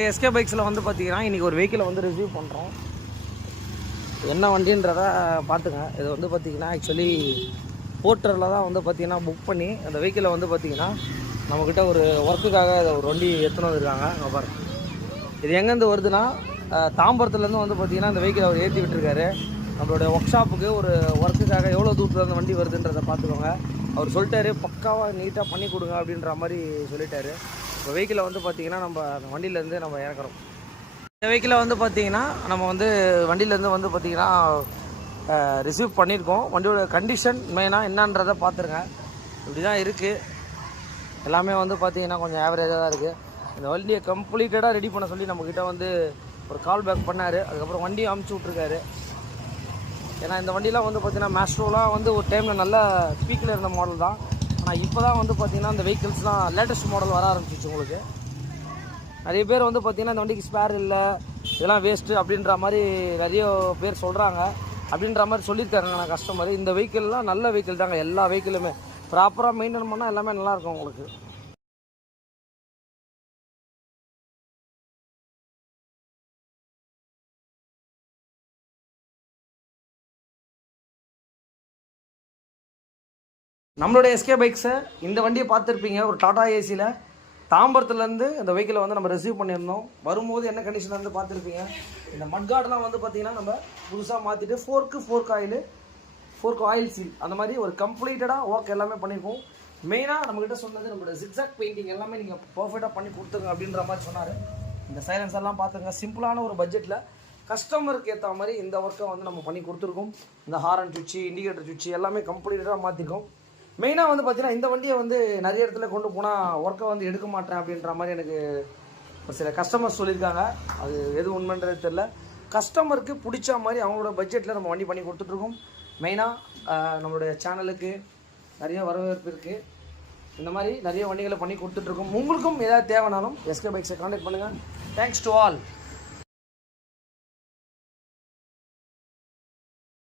SK பைக்ஸில் வந்து பார்த்தீங்கன்னா இன்றைக்கி ஒரு வெஹிக்கிளை வந்து ரிசீவ் பண்ணுறோம். என்ன வண்டின்றதை பார்த்துங்க. இது வந்து பார்த்திங்கன்னா ஆக்சுவலி போர்ட்டரில் தான் வந்து பார்த்திங்கன்னா புக் பண்ணி அந்த வெஹிக்கிளை வந்து பார்த்திங்கன்னா நம்மக்கிட்ட ஒரு ஒர்க்குக்காக ஒரு வண்டி எடுத்துன்னு வந்துருக்காங்க. அங்கே பாருங்க, இது எங்கேருந்து வருதுன்னா தாம்பரத்துலேருந்து வந்து பார்த்திங்கன்னா இந்த வெஹிக்கிளை அவர் ஏற்றி விட்டுருக்காரு. நம்மளோட ஒர்க் ஷாப்புக்கு ஒரு ஒர்க்குக்காக எவ்வளோ தூரத்துலேருந்து வண்டி வருதுன்றதை பார்த்துக்கோங்க. அவர் சொல்லிட்டாரு, பக்காவாக நீட்டாக பண்ணி கொடுங்க அப்படின்ற மாதிரி சொல்லிட்டாரு. இப்போ வெஹிக்கிளை வந்து பார்த்திங்கன்னா நம்ம அந்த வண்டியிலேருந்து நம்ம இறக்குறோம். இந்த வெஹிக்கிளை வந்து பார்த்திங்கன்னா நம்ம வந்து வண்டியிலேருந்து வந்து பார்த்திங்கன்னா ரிசீவ் பண்ணியிருக்கோம். வண்டியோட கண்டிஷன் மெயினாக என்னன்றதை பார்த்துருங்க. இப்படி தான் இருக்குது. எல்லாமே வந்து பார்த்திங்கன்னா கொஞ்சம் ஆவரேஜாக தான் இருக்குது. இந்த வண்டியை கம்ப்ளீட்டடாக ரெடி பண்ண சொல்லி நம்மக்கிட்ட வந்து ஒரு கால் பேக் பண்ணார். அதுக்கப்புறம் வண்டியை அமுச்சு விட்ருக்காரு. ஏன்னா இந்த வண்டியெலாம் வந்து பார்த்திங்கன்னா மேஸ்ட்ரோலாம் வந்து ஒரு டைமில் நல்ல பீக்கில் இருந்த மாடல் தான். ஆனால் இப்போ தான் வந்து பார்த்திங்கன்னா இந்த வெஹிக்கிள்ஸ்லாம் லேட்டஸ்ட் மாடல் வர ஆரம்பிச்சிச்சு. உங்களுக்கு நிறைய பேர் வந்து பார்த்திங்கன்னா இந்த வண்டிக்கு ஸ்பேர் இல்லை, இதெல்லாம் வேஸ்ட்டு அப்படின்ற மாதிரி நிறைய பேர் சொல்கிறாங்க. அப்படின்ற மாதிரி சொல்லியிருக்காங்க நான் கஸ்டமர். இந்த வெஹிக்கிள்லாம் நல்ல வெஹிக்கிள் தாங்க. எல்லா வெஹிக்கிளுமே ப்ராப்பராக மெயின்டைன் பண்ணால் எல்லாமே நல்லாயிருக்கும் உங்களுக்கு. நம்மளோட எஸ்கே பைக்ஸை இந்த வண்டியை பார்த்துருப்பீங்க. ஒரு டாடா ஏசியில் தாம்பரத்துலேருந்து இந்த வெஹிக்கிளை வந்து நம்ம ரிசீவ் பண்ணியிருந்தோம். வரும்போது என்ன கண்டிஷனில் வந்து பார்த்துருப்பீங்க. இந்த மட்கார்டெலாம் வந்து பார்த்திங்கன்னா நம்ம புதுசாக மாற்றிட்டு ஃபோர்க்கு ஆயில் சீல் அந்த மாதிரி ஒரு கம்ப்ளீட்டடாக ஒர்க் எல்லாமே பண்ணியிருக்கோம். மெயினாக நம்மக்கிட்ட சொன்னது நம்மளோட ஜிக்ஸாக் பெயிண்டிங் எல்லாமே நீங்கள் பர்ஃபெக்டாக பண்ணி கொடுத்துருங்க அப்படின்ற மாதிரி சொன்னார். இந்த சைலன்ஸ் எல்லாம் பார்த்துங்க. சிம்பிளான ஒரு பட்ஜெட்டில் கஸ்டமருக்கு ஏற்ற மாதிரி இந்த ஒர்க்கை வந்து நம்ம பண்ணி கொடுத்துருக்கோம். இந்த ஹாரன் சுவிட்சு, இண்டிகேட்டர் சுவிட்சு எல்லாமே கம்ப்ளீட்டடாக மாற்றிருக்கோம். மெயினாக வந்து பார்த்தீங்கன்னா இந்த வண்டியை வந்து நிறைய இடத்துல கொண்டு போனால் ஒர்க்கை வந்து எடுக்க மாட்டேன் அப்படின்ற மாதிரி எனக்கு ஒரு சில கஸ்டமர்ஸ் சொல்லியிருக்காங்க. அது எது உண்மைன்றது தெரியல. கஸ்டமருக்கு பிடிச்ச மாதிரி அவங்களோட பட்ஜெட்டில் நம்ம வண்டி பண்ணி கொடுத்துட்ருக்கோம். மெயினாக நம்மளுடைய சேனலுக்கு நிறைய வரவேற்பு இருக்குது. இந்த மாதிரி நிறைய வண்டிகளை பண்ணி கொடுத்துட்ருக்கோம். உங்களுக்கும் ஏதாவது தேவைனாலும் எஸ்கே பைக்ஸை கான்டாக்ட் பண்ணுங்கள். Thanks to all.